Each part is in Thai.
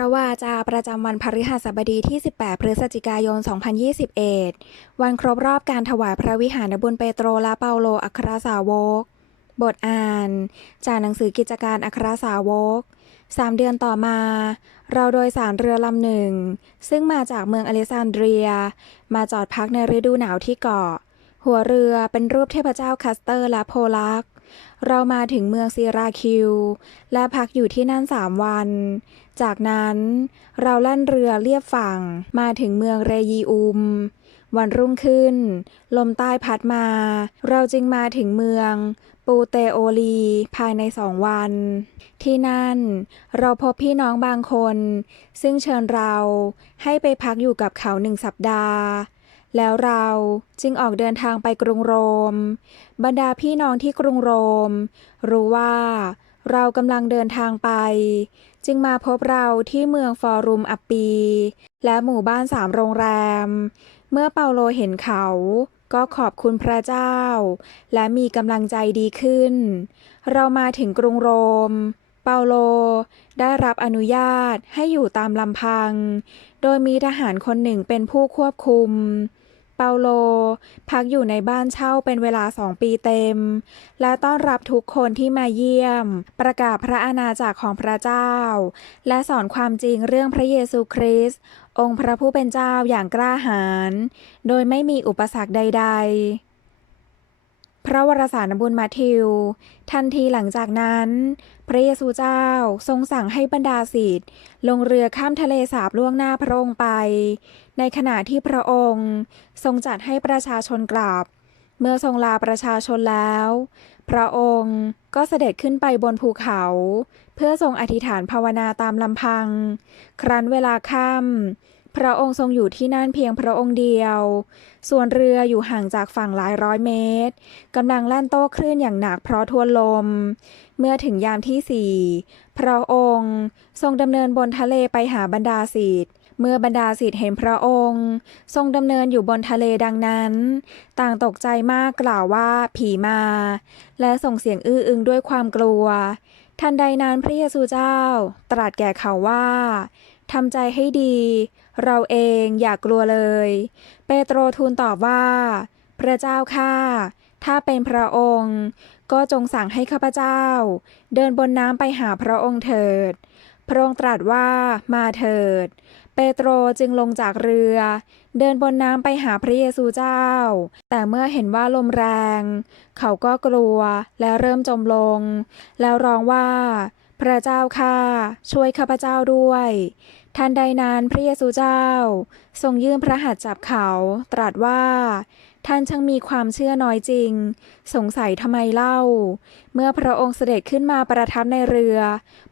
ระวาจาประจำวันพฤหัสบดีที่ 18 พฤศจิกายน 2021 วันครบรอบการถวายพระวิหารบุญเปโตรและเปาโลอัครสาวก บทอ่าน จากหนังสือกิจการอัครสาวกสามเดือนต่อมา เราโดยสารเรือลำหนึ่ง ซึ่งมาจากเมืองอเลซานเดรีย มาจอดพักในฤดูหนาวที่เกาะ หัวเรือเป็นรูปเทพเจ้าคัสเตอร์และโพลัก เรามาถึงเมืองซีราคิว และพักอยู่ที่นั่นสามวัน จากนั้นเราแล่นเรือเลียบฝั่งมาถึงเมืองเรยีอุม วันรุ่งขึ้น ลมใต้พัดมา เราจึงมาถึงเมืองปูเตโอลีภายในสองวัน ที่นั่นเราพบพี่น้องบางคน ซึ่งเชิญเราให้ไปพักอยู่กับเขาหนึ่งสัปดาห์ แล้วเราจึงออกเดินทางไปกรุงโรม บรรดาพี่น้องที่กรุงโรม รู้ว่าเรากำลังเดินทางไป จึงมาพบเราที่เมืองฟอรุมอัปปี และหมู่บ้านสามโรงแรม เมื่อเปาโลเห็นเขาก็ขอบคุณพระเจ้า และมีกำลังใจดีขึ้น เรามาถึงกรุงโรม เปาโลได้รับอนุญาตให้อยู่ตามลำพัง โดยมีทหารคนหนึ่งเป็นผู้ควบคุม เปาโล พักอยู่ในบ้านเช่าเป็นเวลาสองปีเต็ม และต้อนรับทุกคนที่มาเยี่ยม ประกาศพระอาณาจักรของพระเจ้า และสอนความจริงเรื่องพระเยซูคริสต์องค์พระผู้เป็นเจ้าอย่างกล้าหาญโดยไม่มีอุปสรรคใด ๆ พระวรสารบุญมาทิว ทันทีหลังจากนั้น พระเยซูเจ้าทรงสั่งให้บรรดาศิษย์ลงเรือข้ามทะเลสาบล่วงหน้าพระองค์ไป ในขณะที่พระองค์ ทรงจัดให้ประชาชนกลับ เมื่อทรงลาประชาชนแล้ว พระองค์ก็เสด็จขึ้นไปบนภูเขา เพื่อทรงอธิษฐานภาวนาตามลำพัง ครั้นเวลาค่ำ พระองค์ทรงอยู่ที่นั่นเพียงพระองค์เดียว ส่วนเรืออยู่ห่างจากฝั่งหลายร้อยเมตร กำลังแล่นโต้คลื่นอย่างหนักเพราะทวนลม เมื่อถึงยามที่สี่พระองค์ทรงดำเนินบนทะเลไปหาบรรดาศิษย์เมื่อบรรดาศิษย์เห็นพระองค์ ทรงดำเนินอยู่บนทะเลดังนั้น ต่างตกใจมากกล่าวว่าผีมา และส่งเสียงอื้ออึงด้วยความกลัว ทันใดนั้นพระเยซูเจ้า ตรัสแก่เขาว่า ทำใจให้ดี เราเองอย่ากลัวเลย เปโตรทูลตอบว่า พระเจ้าข้าถ้าเป็นพระองค์ ก็จงสั่งให้ข้าพเจ้า เดินบนน้ำไปหาพระองค์เถิด พระองค์ตรัสว่ามาเถิด เปโตรจึงลงจากเรือ เดินบนน้ำไปหาพระเยซูเจ้า แต่เมื่อเห็นว่าลมแรง เขาก็กลัวและเริ่มจมลง แล้วร้องว่า พระเจ้าข้าช่วยข้าพเจ้าด้วย ทันใดนั้นพระเยซูเจ้า ทรงยื่นพระหัตถ์จับเขา ตรัสว่า ท่านช่างมีความเชื่อน้อยจริง สงสัยทำไมเล่า เมื่อพระองค์เสด็จขึ้นมาประทับในเรือ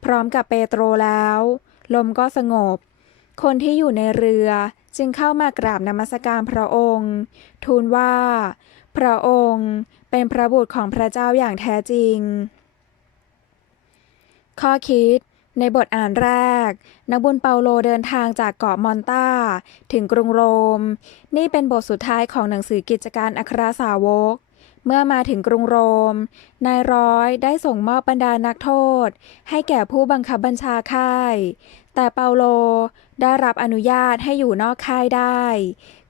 พร้อมกับเปโตรแล้ว ลมก็สงบ คนที่อยู่ในเรือจึงเข้ามากราบนมัสการพระองค์ ทูลว่า พระองค์เป็นพระบุตรของพระเจ้าอย่างแท้จริง ข้อคิด ในบทอ่านแรก นักบุญเปาโลเดินทางจากเกาะมอนตาถึงกรุงโรม นี่เป็นบทสุดท้ายของหนังสือกิจการอัครสาวก เมื่อมาถึงกรุงโรม นายร้อยได้ส่งมอบบรรดานักโทษ ให้แก่ผู้บังคับบัญชาค่าย แต่เปาโลได้รับอนุญาตให้อยู่นอกค่ายได้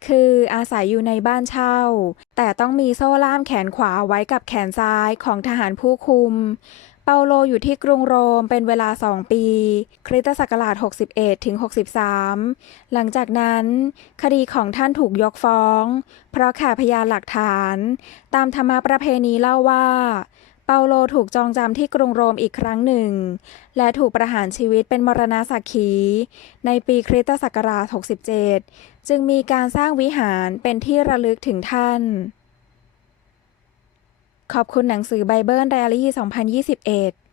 คืออาศัยอยู่ในบ้านเช่า แต่ต้องมีโซ่ล่ามแขนขวาไว้กับแขนซ้ายของทหารผู้คุม เปาโลอยู่ที่กรุงโรมเป็นเวลาสองปี คริสตศักราช 61ถึง63 หลังจากนั้น คดีของท่านถูกยกฟ้อง เพราะขาดพยานหลักฐาน ตามธรรมประเพณีเล่าว่า เปาโลถูกจองจำที่กรุงโรมอีกครั้งหนึ่ง และถูกประหารชีวิตเป็นมรณาสักขี ในปีคริสตศักราช 67 จึงมีการสร้างวิหารเป็นที่ระลึกถึงท่าน ขอบคุณหนังสือไบเบิลไดอารี่ 2021